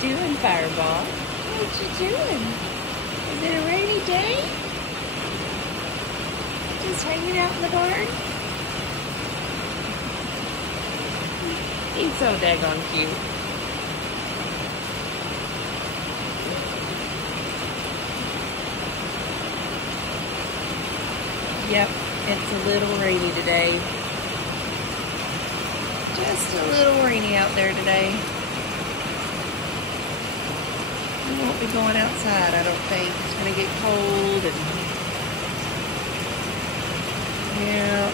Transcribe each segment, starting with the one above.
doing, Fireball? What you doing? Is it a rainy day? Just hanging out in the barn? He's so daggone cute. Yep, it's a little rainy today. Just a little rainy out there today. We won't be going outside, I don't think. It's going to get cold and... yeah.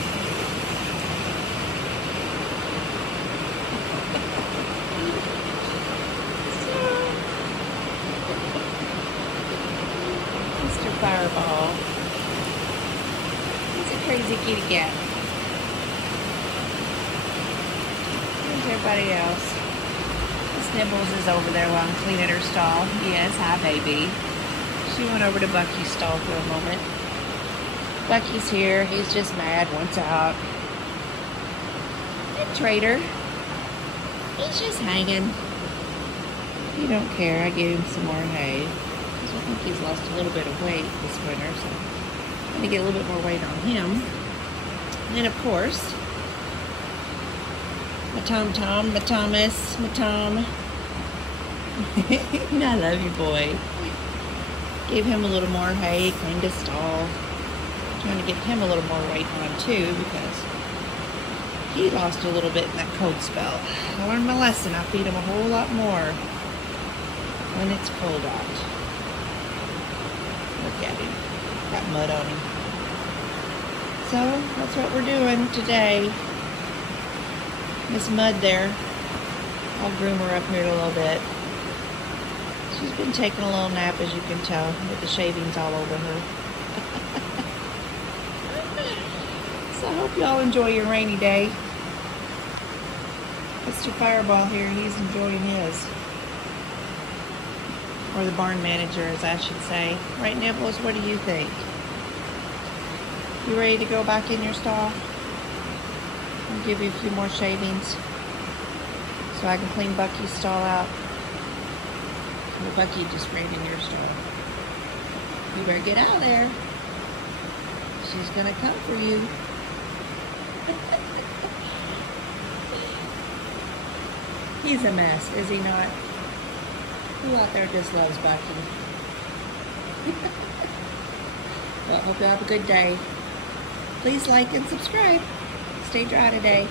Mr. Fireball. He's a crazy kitty cat. Here's everybody else. Nibbles is over there while I'm cleaning her stall. Yes, hi baby. She went over to Bucky's stall for a moment. Bucky's here. He's just mad. Wants out. And Trader. He's just hanging. He don't care. I gave him some more hay. Because I think he's lost a little bit of weight this winter. So I'm going to get a little bit more weight on him. And then of course, my Tom, my Thomas, my Tom. I love you, boy. Gave him a little more hay, cleaned his stall. Trying to get him a little more weight on too because he lost a little bit in that cold spell. I learned my lesson. I feed him a whole lot more when it's cold out. Look at him. Got mud on him. So that's what we're doing today. Miss Mud there. I'll groom her up here in a little bit. She's been taking a little nap, as you can tell, with the shavings all over her. So I hope y'all enjoy your rainy day. Mr. Fireball here, he's enjoying his. Or the barn manager, as I should say. Right, Nibbles, what do you think? You ready to go back in your stall? I'll give you a few more shavings so I can clean Bucky's stall out. Well, Bucky just ran in your stall. You better get out of there. She's gonna come for you. He's a mess, is he not? Who out there just loves Bucky? Well, hope you have a good day. Please like and subscribe. Stay dry today.